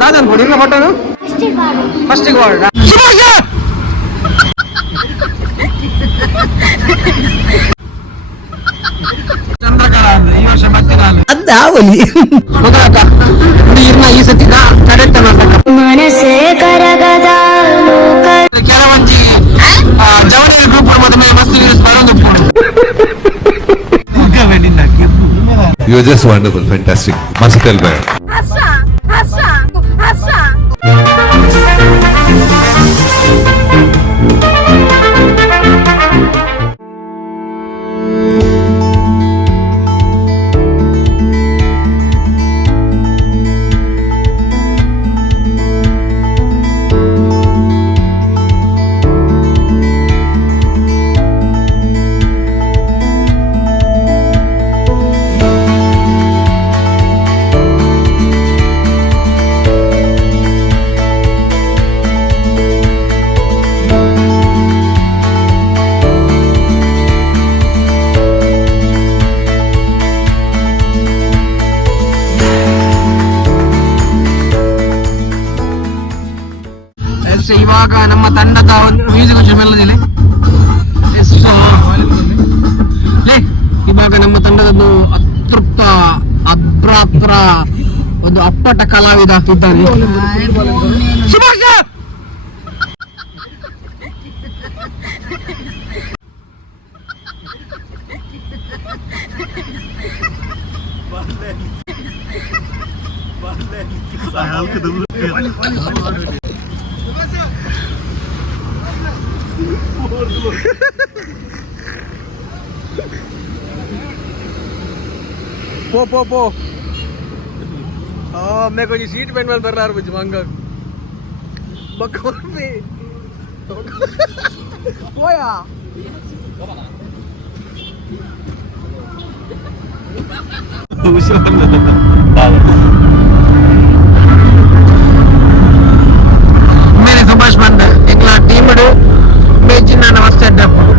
ದಾದನ್ ಕೊಡಿ ಇಲ್ಲ ಬಟನು ಫಸ್ಟಿಗೆ ಬಾರ್ಡ್ ಚಂದ್ರಕಲಾ ಈ ವರ್ಷ ಬರ್ತೀನಿ ಅದಾವಲಿ ಮಗಳಕ್ಕ ನೀರ್ನ ಈ ಸತಿ ಕರೆಕ್ಟ್ ನಾಟಕ ಮನಸ್ಸೇ ಕರಗದ ಕೆಲವಂಜಿ ಜವಳಿ ಗ್ರೂಪ್ ಮದುವೆ ಮಸ್ತ್ ಬರೋದು You are just wonderful, fantastic. Must tell by. ಇವಾಗ ನಮ್ಮ ತಂಡದ ಒಂದು ಮ್ಯೂಸಿಕ್ ಮೆಲ್ಲದಿಲ್ಲ ಇವಾಗ ನಮ್ಮ ತಂಡದೊಂದು ಅತೃಪ್ತ ಅಭ್ರಾತ್ರ ಒಂದು ಅಪ್ಪಟ ಕಲಾವಿದ ಇದ್ದಾನೆ पो मैं कोई सीट बेल्ट में कर कुछ मांगा बकवास पे पोया मेरे सुभाष बंद एकला टीम बेचिन नमस्ते डब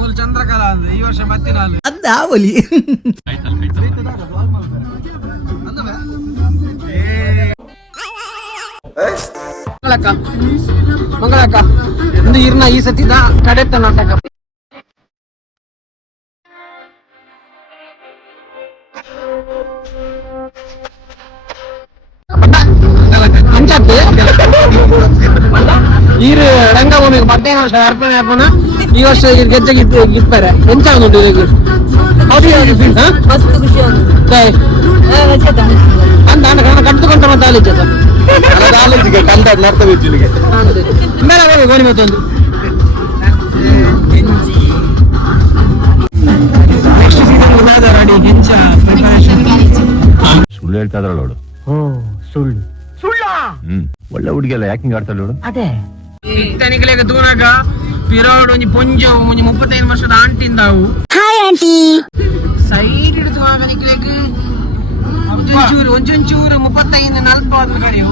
ಮೂಲ ಚಂದ್ರಕಲಾ ಅಂದ್ರೆ ಈ ವರ್ಷ ಮತ್ತೆ ನಾನು ಅದಾವಲಿ ಮಂಗಳಕ್ಕ ಒಂದು ಇರ್ನ ಈ ಸತಿದ ಕಡೆತ್ತ ನಾಟಕ ಈರು ರಂಗಭೂಮಿಗೆ ಮತ್ತೆ ಅರ್ಪಣೆ ಹಾಕೋಣ ಈ ವರ್ಷ ಗೆಜ್ಜೆ ಗಿತ್ತಾರೆ ಎಂಚ ಉಂಟು ಮಸ್ತ್ ಖುಷಿ ಕಟ್ಟುಕೊಂಡ ಮತ್ತೆ ಆಲಿಚ ಮೇಲೆ ಗೋಣಿ ಮತ್ತೊಂದು ನೆಕ್ಸ್ಟ್ ಸೀಸನ್ ರೆಡಿ ಗೆಂಚ ಸುಳ್ಳು ಹೇಳ್ತಾ ಇದ್ರಲ್ಲ ಅವಳು ಸುಳ್ಳು ಒಳ್ಳೆ ಹುಡುಗಿಯಲ್ಲ ಯಾಕೆ ಆಡ್ತಾಳೆ ಅವಳು ಅದೇ ಇತ್ತನಿಗೆ ದೂರಾಗ ಪಿರೋಡ್ ಒಂಜಿ ಪೊಂಜ ಒಂಜಿ 35 ವರ್ಷದ ಆಂಟಿಂದಾವು ಹಾಯ್ ಆಂಟಿ ಸೈಡ್ ಹಿಡಿದು ಆಗಲಿಕ್ಕೆ ಒಂಚೂರು 35-40 ಆದ್ರೂ ಕರೆಯು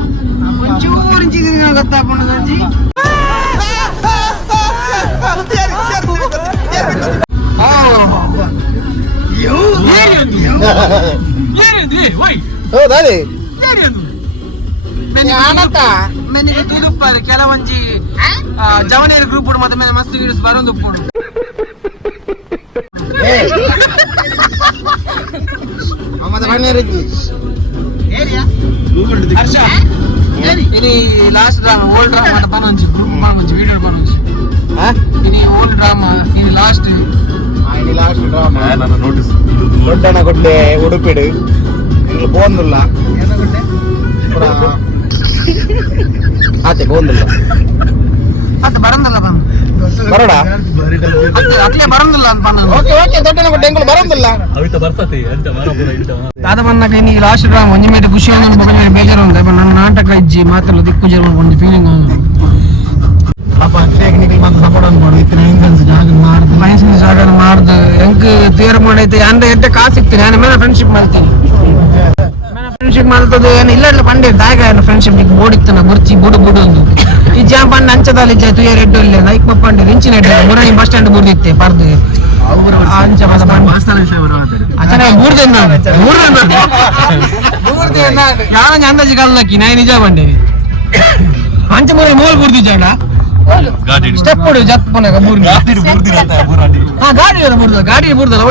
ಒಂಚೂರು ಇಂಚಿಗೆ ಗೊತ್ತಾಗ್ಕೊಂಡು ಅಜ್ಜಿ ತುದುಪ್ಪಾರೆ ಕೆಲವಂಜಿ ಜವನೇರ್ ಗ್ರೂಪ್ ಮತ್ತೆ ಮೇಲೆ ಮಸ್ತ್ ವೀಡಿಯೋಸ್ ಬರೋದು ಉಪ್ಪುಡು ini last drama old drama ata banonji group banonji video banonji ini old drama ini last drama nana notice ದೊಡ್ಡನ ಕೊಡ್ಲೆ ಉಡುಪಿಡು ಇಂಗ್ಲು ಬೋಂದುಲ್ಲ ಏನ ಕೊಡ್ಲೆ ಆತೆ ಬೋಂದುಲ್ಲ ಅತ್ತೆ ಬರಂದಲ್ಲ ಬಂದು ಬರೋಡ ಅಟ್ಲೇ ಬರಂದಿಲ್ಲ ಅಂತ ಬಂದ ಓಕೆ ಓಕೆ ದೊಡ್ಡನ ಕೊಡ್ಲೆ ಇಂಗ್ಲು ಬರಂದಿಲ್ಲ ಅವಿತ ಬರ್ತತಿ ಅಂತ ಮಾರಪುರ ಇಟ್ಟ ದಾದ ಬಂದಾಗ ini last drama ಒಂಜಿ ಮೇಲೆ ಖುಷಿ ಆಂದ ಮಗನ ಬೇಜಾರು ಉಂಟು ನನ್ನ ನಾಟಕ ಇಜ್ಜಿ ಮಾತಲ್ಲ ದಿಕ್ಕು ಜರ ಒಂದು ಫೀಲಿಂಗ್ ಪಾಪ ಟೆಕ್ನಿಕಲ್ ಮತ್ತೆ ಸಪೋರ್ಟ್ ಅನ್ನು ಮಾಡಿ ಲೈಸೆನ್ಸ್ ಜಾಗ ಮಾಡ್ದು ಲೈಸೆನ್ಸ್ ಜಾಗ ಮಾಡ್ದು ಹೆಂಗ್ ತೇರ್ ಮಾಡೈತೆ ಅಂದ ಎಟ್ಟೆ ಕಾಸು ಸಿಗ್ತೀನಿ ನಾನು ಮೇಲೆ ಫ್ರೆಂಡ್ಶಿಪ್ ಮಾಡ್ತೀನಿ ಫ್ರೆಂಡ್ಶಿಪ್ ಮಾಡ್ತದೆ ಏನು ಇಲ್ಲ ಪಂಡೆ ದಾಗ ಫ್ರೆಂಡ್ಶಿಪ್ ಬೋಡಿತ್ತನ ಗುರ್ಚಿ ಬುಡು ಬುಡು ಒಂದು ಈ ಜಾಂ ಪಂಡ ಅಂಚದಲ್ಲಿ ತುಯ ರೆಡ್ ಇಲ್ಲ ಲೈಕ್ ಪಪ್ಪಂಡೆ ರಿಂಚಿನ ಮೂರನೇ ಬಸ್ ಸ್ಟ್ಯಾಂಡ್ ಬುರ್ದಿತ್ತೆ ಬರ್ದು ಅಂಚ ಯಾವನ ಅಂದಾಜು ಕಲ್ಲಕ್ಕಿ ನಾಯಿ ನಿಜ ಬಂಡೆ ಅಂಚ ಮೂರ ಮೋಲ್ ಬುರ್ದಿಜಾಡ ಸ್ಟೆಪ್ ಕೊಡು ಜತ್ ಪುನಗ ಮೂರು ಗಾಡಿ ಗಾಡಿ ಬುರ್ದಲ್ಲ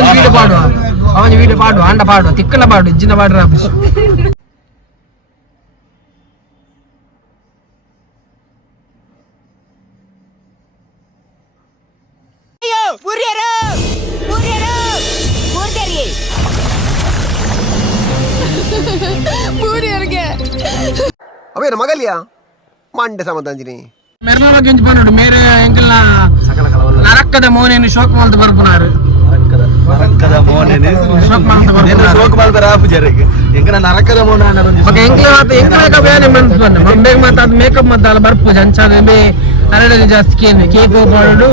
ಅವನ ವೀಡಿಯೋ ಪಾಡುವ ಅಂಡ ಪಾಡುವ ತಿಕ್ಕನ ಪಾಡು ಇಜ್ಜಿನ ಪಾಡ್ರ ಅವೇ ಮಗಲಿಯಾ ಮಂಡೆ ಸಮದಂಜಿನಿ ಮೆರ್ನಾಳ ಗೆಂಜಿ ಬಂದು ಮೇರೆ ಎಂಕಲ್ನ ನರಕ್ಕದ ಮೋನೇನು ಶೋಕ್ ಮಲ್ತು ಬರ್ಪುನಾರು ಮೇಕಪ್ ಮತ್ತೆ ಅಲ್ಲ ಬರ್ಪು ಅಂಚಾದ ಅರಡೆ ಜಾಸ್ತಿ ಕೇನು ಕೇಕ್ ಹೋಗ್ಬಾರ್ದು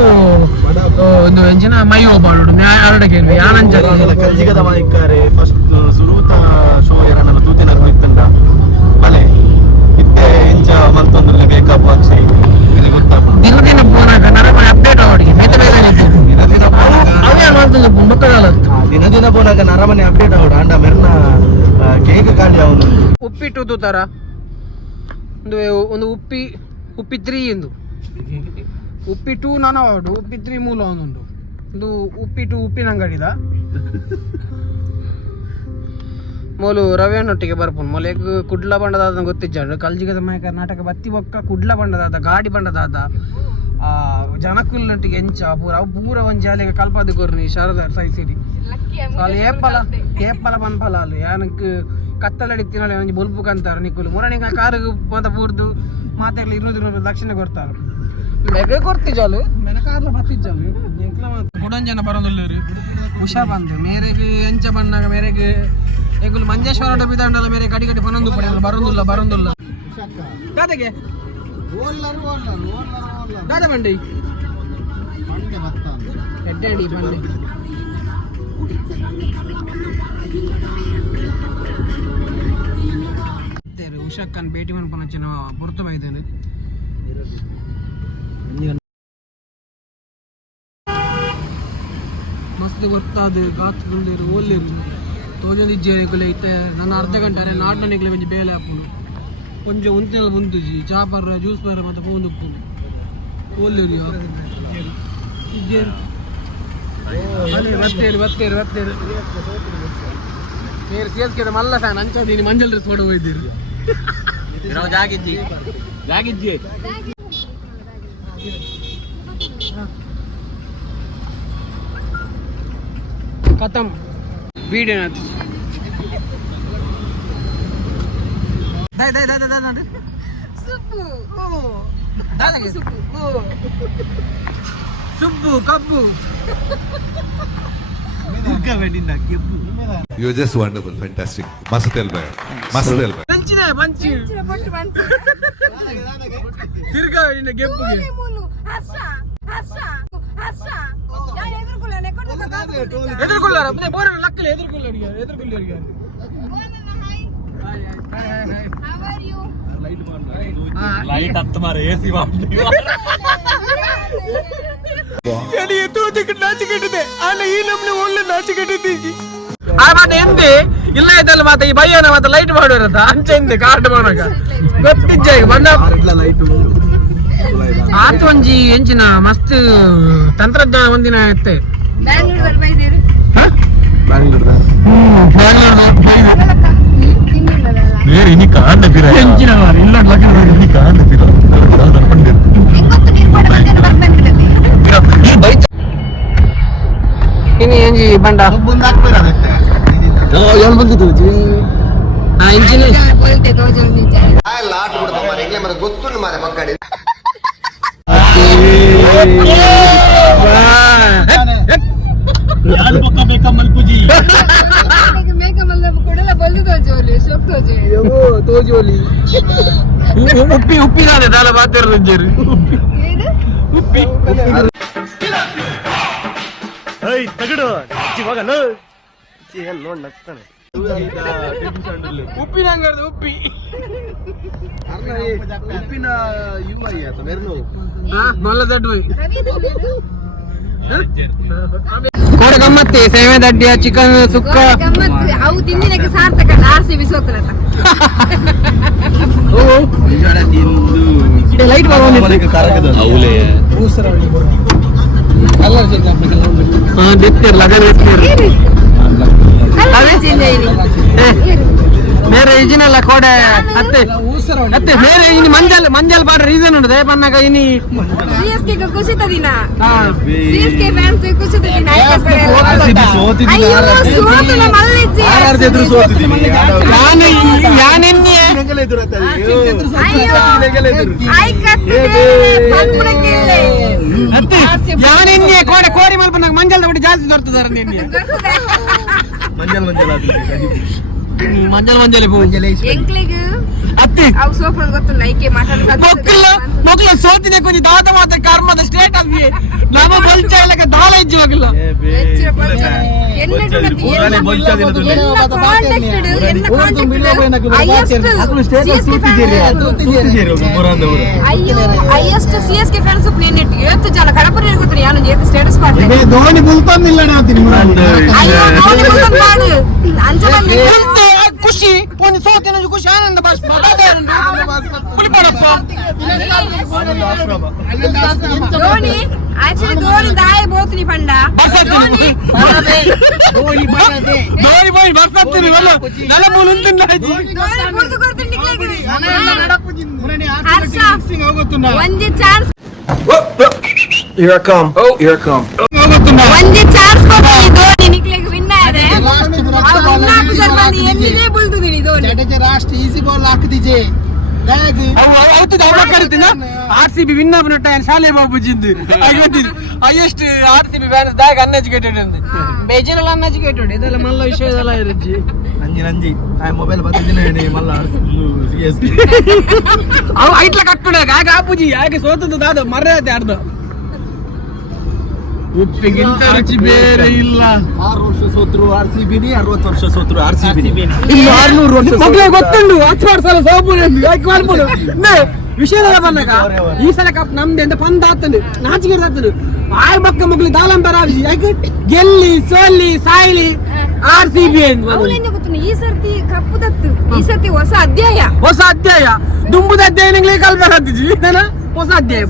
ಒಂದು ಎಂಚಿನ ಮೈ ಹೋಗ್ಬಾರ್ದು ಅರಡೆ ಕೇನು ಯಾನಂಚ ಕಜ್ಜಿಗದ ಮೈಕಾರೆ ಫಸ್ಟ್ ಸುರೂತ ಶೋ ಏನಲ್ಲ ತೂತಿನ ಇತ್ತಂಡ ಮನೆ ಇತ್ತೆ ಇಂಚ ಮತ್ತೊಂದು ಮೇಕಪ್ ಹಾಕ್ಸಿ ಗೊತ್ತಾ ದಿನ ದಿನ ಫೋನಾಗ ನರಮ ಅಪ್ಡೇಟ್ ಅವಡಿಗೆ ಮೆತ್ತ ಬೇರೆ ಅವೇ ಮಾಡ್ತಿದ್ದ ಮಕ್ಕಳ ದಿನ ದಿನ ಬೋನಾಗ ನರಮನೆ ಅಪ್ಡೇಟ್ ಅವಡು ಅಂಡ ಮೆರ್ನ ಕೇಕ್ ಕಾಂಡಿ ಅವನು ಉಪ್ಪಿಟ್ಟು ತೂತಾರ ಒಂದು ಉಪ್ಪಿ 3 ಎಂದು ಉಪ್ಪಿಟ್ಟು ನಾನು ಅವಡು ಉಪ್ಪಿ 3 ಮೂಲ ಒಂದುಂಟು ಇದು ಉಪ್ಪಿಟ್ಟು ಉಪ್ಪಿನ ಅಂಗಡಿದ ಮೂಲು ರವೆಯನ್ನೊಟ್ಟಿಗೆ ಬರ್ಪುಂಡು ಮೊಲೆಗ್ ಕುಡ್ಲ ಬಣ್ಣದಾದ ಗೊತ್ತಿಜ್ಜಾಡು ಕಲ್ಜಿಗದ ಮೈ ಕರ್ನಾಟಕ ಬತ್ತಿ ಒಕ್ಕ ಕುಡ್ಲ ಬಣ್ಣದಾದ ಗಾಡಿ ಬಣ್ಣದಾದ ಜನಕುಲ್ನೊಟ್ಟಿಗೆ ಎಂಚ ಪೂರ ಒಂದ್ ಜಾಲಿಗೆ ಕಲ್ಪದ ಕೊರ್ನಿ ಶಾರದ ಸೈಸಿರಿ ಅಲ್ಲಿ ಏಪಲ ಪನ್ಪಲ ಅಲ್ಲ ಯಾನಕ್ ಕತ್ತಲಡಿ ತಿನ್ನಲೆ ಒಂಜಿ ಬೊಲ್ಪು ಕಂತಾರ ನಿಕ್ಕುಲು ಮುರಣಿಗ ಕಾರಿಗೆ ಪೋದ ಪೂರ್ದು ಮಾತಾಡ್ಲಿ 200 ದಕ್ಷಿಣ ಕೊಡ್ತಾರ ಮೆಗೆ ಕೊಡ್ತಿಜಾಲು ಮೆನ ಕಾರ್ಲ ಬತ್ತಿಜ್ಜಾಲು ಕುಡಂಜನ ಬರೋದಿಲ್ಲರಿ ಹುಷಾ ಬಂದು ಮೇರೆಗೆ ಎಂಚ ಬಣ್ಣಾಗ ಮೇರೆಗೆ ಎಗುಲು ಮಂಜೇಶ್ವರ ಬಿದಾಂಡಲ ಮೇರೆ ಗಡಿ ಗಡಿ ಪನೊಂದು ಪಡೆಯಲ್ಲ ಬರೋದಿಲ್ಲ ದಾದಗೆ ದಾದ ಬಂಡಿ ಎಡ್ಡಡಿ ಬಂಡಿ ಉಷಕ್ಕನ್ ಭೇಟಿ ಮನ್ಪನಚ್ಚಿನ ಪುರ್ತು ಮೈದೇನು ಮಸ್ತ್ ಗೊತ್ತಾದ ಗಾತ್ರದಲ್ಲಿರು ಓಲ್ಲಿರು ತೋಜೊಂದಿಜ್ಜೆ ಇತ್ತೆ ನನ್ನ ಅರ್ಧ ಗಂಟೆ ಅರೆ ನಾಡ್ನಿಗ್ಲೆ ಒಂಜಿ ಬೇಲೆ ಹಾಪುನು ಕೊಂಚ ಉಂತಿನಲ್ಲಿ ಬಂತುಜಿ ಚಾಪರ್ ಜ್ಯೂಸ್ ಬೇರೆ ಮತ್ತೆ ಫೋನ್ ಉಪ್ಪುನು ಓಲ್ಲಿರು ಬತ್ತೇರು మీరు సిఎస్కే మళ్ళా ఫ్యాన్ అంచా దీని మంజల్ డ్రెస్ కూడా పోయిద్దరు ನಾವು ಜಾಗಿಜ್ಜಿ ಖತಮ್ ವೀಡಿಯೋ ಸುಬ್ಬು ಕಬ್ಬು You're just wonderful, fantastic. Must tell by. ಮಂಚಿನ Manchi ತಿರ್ಗಾ ನಿನ್ನ ಗೆಪ್ಪುಗೆ ಎದುರ್ಕೊಳ್ಳಾರ ಬೋರ ಲಕ್ಕಲೆ ಎದುರ್ಕೊಳ್ಳಿ ಲೈಟ್ ಹತ್ತು ಮಾರ ಎಸಿ ಮಾಡಿ ಎಂದೆ ಇಲ್ಲ ಇದಲ್ಲ ಮತ್ತೆ ಈ ಬಯ್ಯನ ಮತ್ತೆ ಲೈಟ್ ಮಾಡೋರದ ಅಂಚೆ ಹಿಂದೆ ಕಾರ್ಡ್ ಮಾಡೋಕ ಗೊತ್ತಿಜ್ಜ ಬಣ್ಣ ಆತ ಒಂಜಿ ಎಂಚಿನ ಮಸ್ತ್ ತಂತ್ರಜ್ಞಾನ ಒಂದಿನ ಇತ್ತೆ ini enji banda yang begitu ji enji ni lot ಬಿಡ್ತಾವ ಮಾರೆ ಇಂಗ್ಲೇ ಮರ ಗೊತ್ತು ಮಾರೆ ಮಕ್ಕಡಿ ಯಾರು ಪಕ್ಕ ಬೇಕಮ್ಮಲ್ ಪೂಜಿ ಮೇಕಮಲ್ ಕೊಡಲ್ಲ ಬಲ್ದು ತೋಜೋಲಿ ಶೋಕ್ ತೋಜಿ ತೋಜೋಲಿ ಉಪ್ಪಿ ನಾನೆ ದಾಲ ಬಾತಿರೋದು ಜೇರಿ ಉಪ್ಪಿ ಏಯ್ ತಗಡು ಇವಾಗಲ್ಲ ಏನ್ ನೋಡ್ ನಗ್ತಾನೆ ಉಪ್ಪಿನ ಅಂಗಡಿ ಉಪ್ಪಿನ UI ಆತ ಮೆರ್ನು ಮಲ್ಲ ದಡ್ಡು ಬೋಡ ಗಮ್ಮತ್ತಿ ಸೇವೆ ದಡ್ಡಿಯ ಚಿಕನ್ ಸುಕ್ಕ ಗಮ್ಮತ್ ಅವು ತಿಂದಿನಕ್ಕೆ ಸಾರ್ಥಕ RCB ಸೋತನಲ್ಲ ಲೈಟ್ ಬೇರೆ ಇಜಿನಲ್ಲ ಕೋಡೆ ಅತ್ತೆ ಅತ್ತೆ ಬೇರೆ ಇನಿ ಮಂಜಲ್ ಮಂಜಲ್ ಬಾಡ ರೀಸನ್ ಉಂಟು ದಯಪನ್ನಾಗ ಇನಿ CSK ಖುಷಿತ ದಿನ CSK ಫ್ಯಾನ್ಸ್ ಖುಷಿತ ದಿನ ಅಯ್ಯೋ ಸೋತನ ಮಲ್ಲಿಜ್ಜಿ ನಾನು ಯಾನೆನ್ನಿ ಅಯ್ಯೋ ಆಯ್ಕತ್ತೆ ಬಂದ್ಬಿಡಕ್ಕೆ ಅತ್ತೆ ಯಾನೆನ್ನಿ ಕೋಡೆ ಕೋರಿ ಮಲ್ಪನಾಗ ಮಂಜಲ್ ಬಡಿ ಜಾಸ್ತಿ ದೊರ್ತದಾರ ನಿನ್ನೆ ಮಂಜಲ್ ಮಂಜಲ್ ಮಂಜಲಿ ಎಂಕ್ಲಿಗ್ ಅತ್ತಿ ಅವು ಸೋಪನ್ ಗೊತ್ತಲ್ಲ ಐಕೆ ಮಕ್ಕಳ ಮಕ್ಕಳ ಸೋತಿನ ಕೊಂಚ ದಾದ ಮಾತ್ರ ಕರ್ಮದ ಸ್ಟೇಟ್ ಆಗಿ ನಮ್ಮ ಬಲ್ಚ ಇಲ್ಲಕ ದಾಳ ಇಜ್ಜಿ ಹೋಗಿಲ್ಲ ಹೈಯೆಸ್ಟ್ CSK ಫ್ಯಾನ್ಸ್ ಪ್ಲೇನೆಟ್ 7 ಜನ ಕಡಪುರ ಗೊತ್ತಾರೆ ಯಾನು ಏತ್ ಸ್ಟೇಟಸ್ ಮಾಡ್ತಾರೆ ಧೋನಿ ಬುಲ್ತನ್ ಇಲ್ಲ ಅಯ್ಯೋ ಧೋನಿ ಬುಲ್ತನ್ ಮಾಡು ಅಂಚ ಬಂದು ಖುಷಿ ಒಂದು ಸೋತಿನ ಖುಷಿ ಆನಂದ ಬಾಸ್ ಧೋನಿ ಆಕ್ಚುಲಿ ಧೋನಿ ದಾಯ ಬೋತ್ನಿ ಪಂಡ ಧೋನಿ ಧೋನಿ ಬೋಯ್ ಬರ್ಸತ್ತೀನಿ ವಲ್ಲ ನಲ ಮುಲುಂದಿನ ಹಾಜಿ ಧೋನಿ ಬುರ್ದು ಕೊಡ್ತೀನಿ ನಿಕ್ಲೆಗೆ ಹರ್ಷ ಒಂದಿ ಚಾನ್ಸ್ Here I come. ಒಂದಿ ಚಾನ್ಸ್ ಕೊಡ್ತೀನಿ ಧೋನಿ ನಿಕ್ಲೆಗೆ ವಿನ್ ಆದ್ರೆ ನಾಲ್ಕು ಜನ ಬಂದು ಎಲ್ಲಿದೆ ಬುಲ್ದುದಿನಿ ಧೋನಿ राष्ट्र इजी बॉल लाख दीजिए RCB ವಿನ್ ಆಗ್ಬಿಟ್ಟ ಶಾಲೆ ಬಾಬುಜಿಂದು ಹೈಯೆಸ್ಟ್ RCB ಫ್ಯಾನ್ಸ್ ದಾಗ ಅನ್ಎಜುಕೇಟೆಡ್ ಅಂದೆ ಬೇಜಾರಲ್ಲ ಅನ್ಎಜುಕೇಟೆಡ್ ಇದೆಲ್ಲ ಮಲ್ಲ ವಿಷಯದಲ್ಲ ಇರಜ್ಜಿ ನಂಜಿ ಆ ಮೊಬೈಲ್ ಬದಿನ ಮಲ್ಲ CSK ಅವ ಐಟ್ಲ ಕಟ್ಟುಡ ಆಗ ಆಪುಜಿ ಯಾಕೆ ಸೋತದ್ದು ದಾದ ಮರ್ಯಾದೆ ಅರ್ಧ ಉಪ್ಪಿಗಿಂತ ರುಚಿ ಬೇರೆ ಇಲ್ಲ 6 ವರ್ಷ ಸೋತ್ರು RCB 60 ವರ್ಷ ಸೋತ್ರು RCB ಇನ್ನು 600 ವರ್ಷ ಮಕ್ಕಳಿಗೆ ಗೊತ್ತುಂಟು 10 ಸಲ ಸೋಪು ಯಾಕೆ ಮಾಡ್ಬೋದು ವಿಷಯದಾಗ ಬಂದಾಗ ಈ ಸಲ ಕಪ್ ನಮ್ದೆ ಅಂತ ಪಂದ್ ಆತಂದು ನಾಚಿಕೆ ಆತಂದು ಆಯ್ ಮಕ್ಕ ಮಕ್ಕಳು ದಾಲಂಬರ ಯಾಕೆ ಗೆಲ್ಲಿ ಸೋಲಿ ಸಾಯ್ಲಿ RCB ಅವಳೆಂದು ಗೊತ್ತು ಈ ಸರ್ತಿ ಕಪ್ಪು ದತ್ತು ಈ ಸರ್ತಿ ಹೊಸ ಅಧ್ಯಾಯ ದುಂಬುದ ಅಧ್ಯಾಯ ನಿಂಗ್ಲೇ ಕಲ್ಪರಾತಿಜಿ ಹೊಸ ಅಧ್ಯಾಯ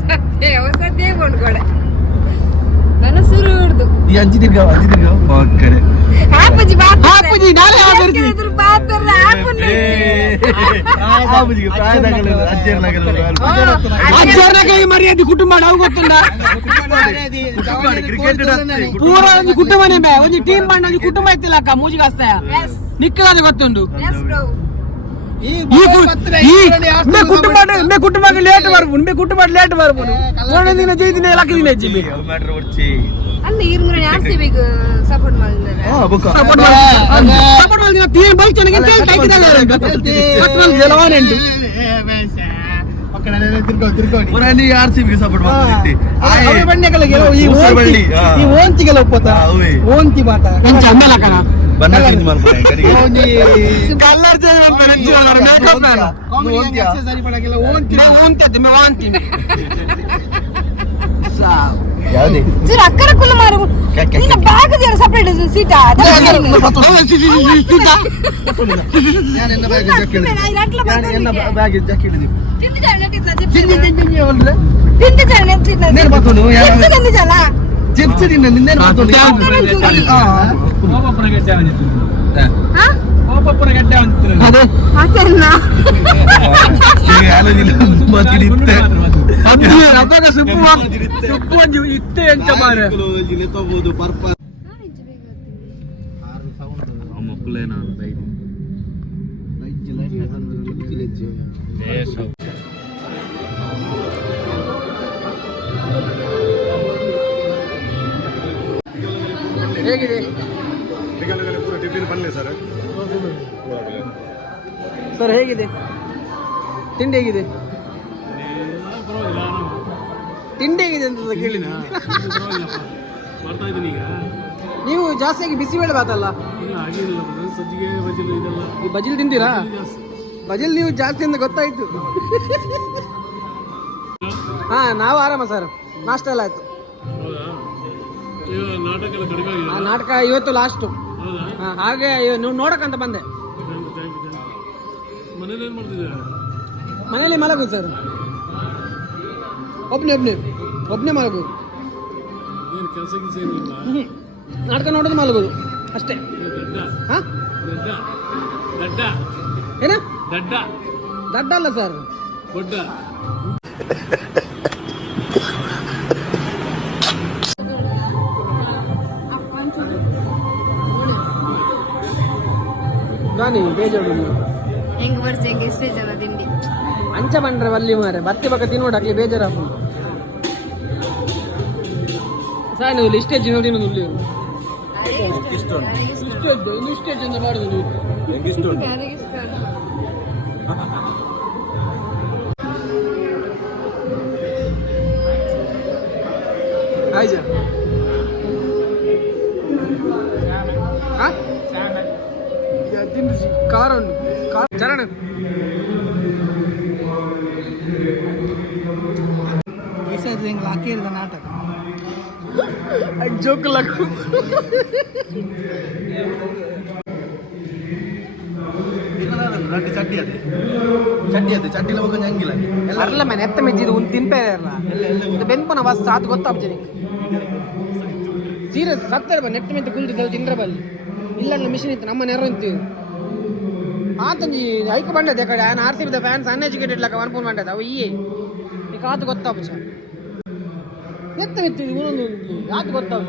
ಹೊಸ ಅಧ್ಯಾಯ ಕೊಂಡ್ಕೊಳೆ ನನ್ನ ಸುರು ಹಿಡ್ದು ಈ ಅಂಜಿ ತಿರ್ಗ ಕಡೆ ಆಪುಜಿ ಆಪುಜಿ ನಾಳೆ ಆಗಿರ್ತಿ ಆಪುಜಿಗೆ ಪ್ರಾಯದಾಗಲ್ಲ ಅಜ್ಜರ್ನಾಗಲ್ಲ ಅಜ್ಜರ್ನ ಕೈ ಮರ್ಯಾದೆ ಕುಟುಂಬ ನಾವು ಗೊತ್ತುಂಡ ಕ್ರಿಕೆಟ್ ಪೂರ ಒಂದು ಕುಟುಂಬನೇ ಬೇ ಒಂದು ಟೀಮ್ ಮಾಡಿ ಒಂದು ಕುಟುಂಬ ಇತ್ತಿಲ್ಲ ಅಕ್ಕ ಮೂಜಿಗೆ ಹಸ್ತಾಯ ನಿಕ್ಕಲಾದ ಗೊತ್ತುಂಡು ಕುಟುಂಬಕ್ಕೆ ಲೇಟ್ ಬರ್ಬೋದು ಒಂದೇ ದಿನ ಜೈದಿನ ಲಕ್ಕ ದಿನ ಜಿಮ್ಮಿ ಅಲ್ಲ ಇರ್ಮುರ RCB ಗೆ ಸಪೋರ್ಟ್ ಮಾಡಿದ್ದಾರೆ ಸಪೋರ್ಟ್ ಮಾಡಿದ ತೀನ್ ಬೈ ಚೆನ್ನಾಗಿ ಪುರಾಣಿ RCB ಗೆ ಸಪೋರ್ಟ್ ಮಾಡ್ತಿದ್ದೆ ಈ ಓಂತಿಗೆಲ್ಲ ಒಪ್ಪತ್ತ ಓಂತಿ ಮಾತ ಕೊಂಚ ಅಮ್ಮಲಕನ ಬಣ್ಣ ಚೇಂಜ್ ಮಾಡ್ತಾರೆ ಕಡೆಗೆ ಕಲರ್ ಚೇಂಜ್ ಮಾಡ್ತಾರೆ ಮೇಕಪ್ ನಾನು ಎಕ್ಸರ್ಸೈಸ್ ಮಾಡಂಗಿಲ್ಲ ಓಂತಿ ಮೇ ಓಂತಿ ಯಾವ್ದೇ ಜರ ಅಕ್ಕರ ಕುಲ ಮಾರು ನಿನ್ನ ಬ್ಯಾಗ್ ಜರ ಸಪರೇಟ್ ಸೀಟಾ ಯಾನೆನ್ನ ಬ್ಯಾಗ್ ಜಾಕೆಟ್ ಯಾನೆನ್ನ ಬ್ಯಾಗ್ ಜಾಕೆಟ್ ದಿ ತಿಂದಿ ಜಾಣ ತಿಂದಿ ಒಳ್ಳೆ ತಿಂದಿ ಜಾಣ ತಿಂದಿ ನೇರ್ ಬತ್ತೋನು ತಿಂದಿ ತಿಂದಿ ಜಾಣ ಚಿಪ್ಸ್ ದಿನ ನಿನ್ನೆ ಬತ್ತೋನು ಒಬ್ಬೊಬ್ಬರ ಗಡ್ಡೆ ಅವನಿತ್ತು ಹಾ ಒಬ್ಬೊಬ್ಬರ ಗಡ್ಡೆ ಅವನಿತ್ತು ಅದೇ ಅದೇನಾ ಈಗ ಆಲೋಜಿಲ್ಲ ಮಾತಿಡಿತ್ತೆ ಅದಾಗ ಸುಪ್ಪು ಒಂದು ಇತ್ತೆ ಅಂತ ಮಾರೆ ಜಿಲೆ ತಗೋದು ಪರ್ಪಲ್ ಮಕ್ಕಳೇನ ಹೇಗಿದೆ ಸರ್ ಹೇಗಿದೆ ತಿಂಡಿ ಹೇಗಿದೆ ಅಂತ ಕೇಳಿ ಮಾಡ್ತಾ ಇದ್ದೀನಿ ಈಗ ನೀವು ಜಾಸ್ತಿಯಾಗಿ ಬಿಸಿಬೇಳೆ ಬಾತಲ್ಲ ಇಲ್ಲ ಆಗಿಲ್ಲ ಸಜ್ಜಿಗೆ ಬಜಿಲು ಇದೆಲ್ಲ ಈ ಬಜಿಲ್ ತಿಂತೀರಾ ಬಜಿಲ್ ನೀವು ಜಾಸ್ತಿ ಅಂತ ಗೊತ್ತಾಯ್ತು ಹಾ ನಾವು ಆರಾಮ ಸರ್ ನಾಷ್ಟ ಎಲ್ಲ ಆಯ್ತು ಈಗ ನಾಟಕ ಎಲ್ಲ ಕಡಿಮೆ ಆ ಆಗಿದೆ ನಾಟಕ ಇವತ್ತು ಲಾಸ್ಟು. ಹೌದಾ? ಹಾಗೆ ನೀವು ನೋಡಕ್ಕಂತ ಬಂದೆ. ಮನೇಲಿ ಏನ್ ಮಾಡ್ತಿದ್ದೀರಾ? ಮನೇಲಿ ಮಲಗುದು ಸರ್, ಒಬ್ಬನೇ ಮಲಗುದು. ಏನು ಕೆಲಸ ಗಿಲ್ಸ ಏನಿಲ್ಲ? ನಾಟಕ ನೋಡೋದು ಮಲಗುದು ಅಷ್ಟೇ. ದಡ್ಡ ಹಾ ದಡ್ಡ ದಡ್ಡ ಏನ ದಡ್ಡ ದಡ್ಡ ಅಲ್ಲ ಸರ್, ದೊಡ್ಡ. ನಾನಿ ಬೇಜಾರು ಹೆಂಗ್ ಬರ್ಸಿ ಹೆಂಗೆ ಎಷ್ಟೇ ಜನ ತಿಂಡಿ ಅಂಚ ಬಂಡ್ರೆ ಅಲ್ಲಿ ಮಾರೆ ಬತ್ತಿ ಪಕ್ಕ ತಿನ್ನೋಡಾಗ್ಲಿ ಬೇಜಾರಾಗು ಸಾಯ್ ನೀವು ಇಷ್ಟೇಜ್ ನೋಡಿ ಇಲ್ಲಿ ಇಷ್ಟೇಜ್ ಅಂತ ಮಾಡುದು ನೀವು. ಯಾರಿಗೆ ಇಷ್ಟ ಆಯ್ಜ ಕಾರ್ ಉಂಟು ಚರಣ ಹಾಕಿರಿದ ನಾಟಕ ಜೋಕಲ್ಲ ಚಡ್ಡಿ ಅದೇ ಚಡ್ಡಿಲ ಹೋಗ ಹಂಗಿಲ್ಲ ಅರ್ಲ ಮೇಲೆ ಎತ್ತ ಮೆಚ್ಚಿದು ಒಂದು ತಿನ್ಪೇರೆ ಅಲ್ಲ ಇದು ಬೆನ್ಪನ ವಸ್ತು ಅದು ಗೊತ್ತಾಗ್ತದೆ ಸೀರಿಯಸ್ ಸತ್ತರ ಬ ನೆಟ್ಟ ಮೆತ್ತ ಕುಂತಿದ್ದಲ್ಲ ತಿಂದ್ರ ಬಲ್ಲಿ ಇಲ್ಲ ಮಿಷಿನ್ ಇತ್ತು ನಮ್ಮ ನೆರ ಅಂತೀವಿ ಆತಂಜಿ ಐಕ ಬಂಡದೆ ಕಡೆ ಆನ್ ಆರ್ ಸಿ ಬಿದ ಫ್ಯಾನ್ಸ್ ಅನ್ಎಜುಕೇಟೆಡ್ ಲಕ ಅನ್ಪೂನ್ ಬಂಡದ ಅವ ಈ ಕಾತು ಗೊತ್ತಾಗ ಎತ್ತ ಮೆತ್ತಿದ್ದು ಒಂದೊಂದು ಯಾತು ಗೊತ್ತಾಗ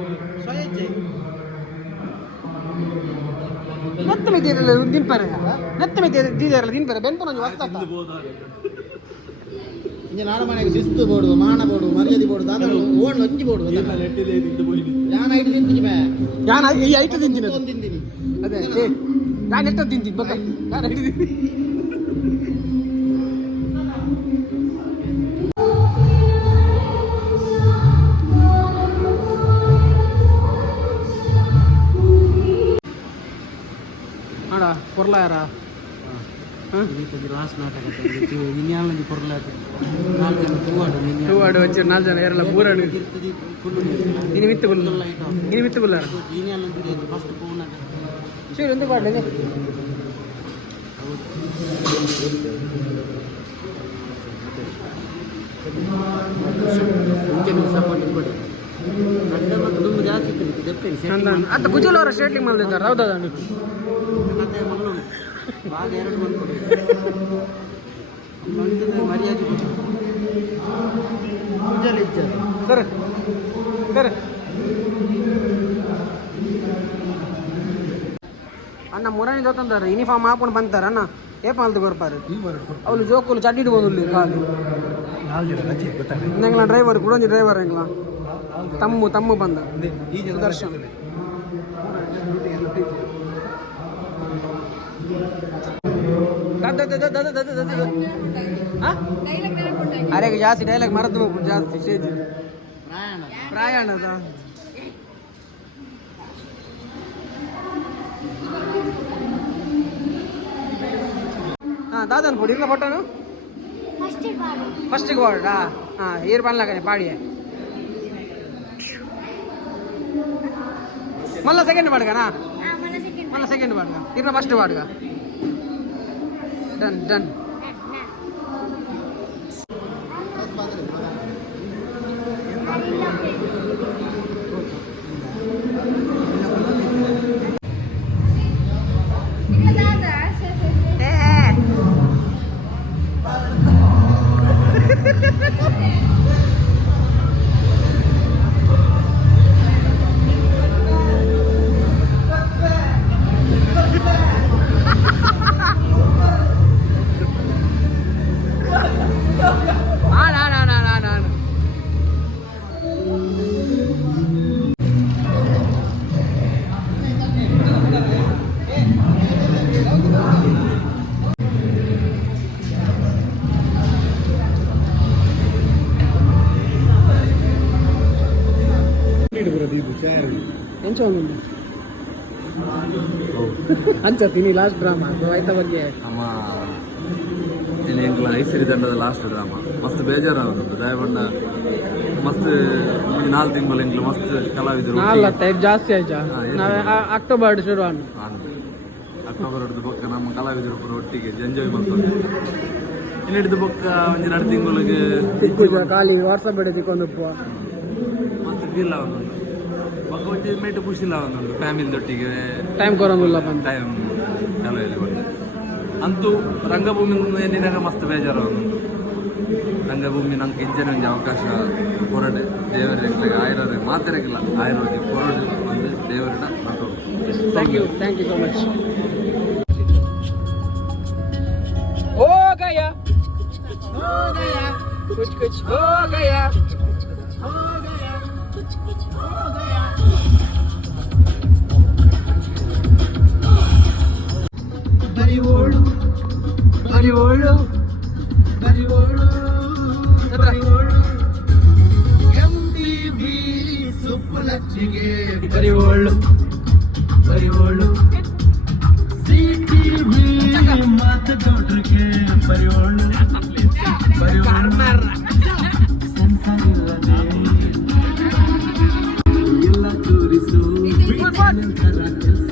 ನೆತ್ತ ಮೆತ್ತಿರಲ್ಲ ತಿನ್ಪಾರೆ ನೆತ್ತ ಮೆತ್ತಿರಲ್ಲ ತಿನ್ಪಾರೆ ಬೆನ್ಪನ ವಸ್ತು ನಾಡ ಮನೆಗೆ ಶಿಸ್ತು ಬೋಡು ಮಾನ ಬೋಡು ಮರ್ಯಾದೆ ಬೋಡು ಅದನ್ನು ಓಣ್ ಹಂಚಿ ಬೋಡು ನಾನು ಐದು ತಿಂತೀನಿ ನಾನು ಈ ಐಟು ತಿಂತೀನಿ ಒಂದು ತಿಂತೀನಿ ಅದೇ ನಾನು ಎಷ್ಟ ತಿಂತೀನಿ ಬಕ್ಕ ನಾನು ಹಿಡಿದೀನಿ ಆಡ ಪೊರ್ಲ ಯಾರ ಲಾಸ್ಟ್ ನಾಟಕ ಇನ್ಯಾಲಂದು ಪೊರ್ಲಾಟ 4 ಜನ ತೂವಾಡು ವಚ್ಚಿ 4 ಜನ ಯಾರಲ್ಲ ಬೂರಾಡು ಇನ್ನು ಮಿತ್ತುಗುಲ್ಲ ಇನ್ನು ಮಿತ್ತುಗುಲ್ಲ ಇನ್ಯಾಲಂದು ಫಸ್ಟ್ ಪೋನಾಗ ಸರಿ ಒಂದು ಪಾಡ್ಲೆ ಸಪೋರ್ಟ್ ಕೊಡಿ ಗಂಡ ಮತ್ತು ತುಂಬ ಜಾಸ್ತಿ ಇತ್ತು ದೆಪ್ಪೇನು ಅತ್ತ ಕುಜಲ್ ಅವರ ಸ್ಟೇಟ್ಲಿಂಗ್ ಮಾಡಿದ್ದಾರೆ ಹೌದಾ ಮತ್ತೆ ಮಗಳು ಭಾಗ 2 ಬಂದ್ಕೊಡಿ ಮರ್ಯಾದೆ ಕೊಡಿ ಕುಜಲ್ ಇಜ್ಜ ಸರ್ ಸರ್ ಅಣ್ಣ ಮುರಾನಿ ಜೊತ್ತಂತಾರೆ ಯೂನಿಫಾರ್ಮ್ ಹಾಕೊಂಡು ಬಂತಾರೆ ಅಣ್ಣ ಏಪ ಅಂತ ಗೊರ್ಪಾರು ಅವ್ರು ಜೋಕುಲು ಚಡ್ಡಿಡು ಬಂದು ಕಾಲು ಎಂಗ್ಲ ಡ್ರೈವರ್ ಕುಡೊಂಜಿ ಡ್ರೈವರ್ ಎಂಗ್ಲ ತಮ್ಮು ಬಂದ ಸುದರ್ಶನ್ ಅರೆ ಜಾಸ್ತಿ ಡೈಲಾಗ್ ಮರೆತು ಹೋಗ್ಬಿಟ್ಟು ಜಾಸ್ತಿ ಸ್ಟೇಜ್ ಪ್ರಯಾಣದ दादा फोटो इतना फोटो फर्स्ट वार्ड हाँ ईयर पान लगा पाड़ी है मल्ला सेकंड वार्ड का ना मल्ला सेकंड वार्ड का इतना फर्स्ट वार्ड का डन डन ನಮ್ಮ ಅಂಚಿನ ಎಂಕ್ಲ ಐಸಿರಿ ದಂಡದ ಲಾಸ್ಟ್ ಡ್ರಾಮ ಮಸ್ತ್ ಬೇಜಾರಾಗುದು ದಯಬಂಡ ಮಸ್ತ್ 4 ತಿಂಗಳು ಎಂಕ್ಲು ಮಸ್ತ್ ಕಲಾವಿದರು ಜಾಸ್ತಿ ಆಯ್ತಾ ಅಕ್ಟೋಬರ್ ಶುರು ಅಕ್ಟೋಬರ್ ಹಿಡಿದು ಬೊಕ್ಕ ನಮ್ಮ ಕಲಾವಿದರು ಪೂರ ಒಟ್ಟಿಗೆ ಎಂಜಾಯ್ ಮಾಡ್ತಾರೆ ಇನ್ನು ಹಿಡಿದು ಬೊಕ್ಕ ಒಂದು 2 ತಿಂಗಳಿಗೆ ಖಾಲಿ ವಾಟ್ಸಪ್ ಹಿಡಿದುಕೊಂಡು ಮಸ್ತ್ ಫೀಲ್ ಆಗುന്നുണ്ട് ಬೊಕ್ಕ ಒಟ್ಟಿಗೆ ಮೇಟು ಖುಷಿ ಇಲ್ಲ ಆಗುന്നുണ്ട് ಫ್ಯಾಮಿಲಿದೊಟ್ಟಿಗೆ ಟೈಮ್ ಕೊಡೋಂಗಿಲ್ಲ ಟೈಮ್ ಕಲಾವಿದರು ಬಂದು ಅಂತೂ ರಂಗಭೂಮಿ ಏನಿನಾಗ ಮಸ್ತ್ ಬೇಜಾರಾಗುന്നുണ്ട് ರಂಗಭೂಮಿ ನಂಗೆ ಇಂಜನ ಒಂದು ಅವಕಾಶ ಕೊರಡೆ ದೇವರಿಗೆ ಆಯುರ್ವೇದ ಮಾತಿರಕ್ಕಿಲ್ಲ ಆಯುರ್ವೇದ ಕೊರಡು ಒಂದು ದೇವರಿನ ಹೊರಟು ಥ್ಯಾಂಕ್ ಯು ಸೋ ಮಚ್ हो गया कुछ हो गया ಬರಿವೋಳು ಬರಿವೋಳು ಬರಿವೋಳು ಬರಿವೋಳು MTV ಸುಪ್ಪಲಚ್ಚಿಗೆ ಬರಿವೋಳು ಬರಿವೋಳು CTV ಮಾತುಕತೆ ಬರಿವೋಳು ಬರಿವೋಳು ಸಂಸಾರಿಲ್ಲದೆ ಎಲ್ಲ ತೋರಿಸು ಕೆಲಸ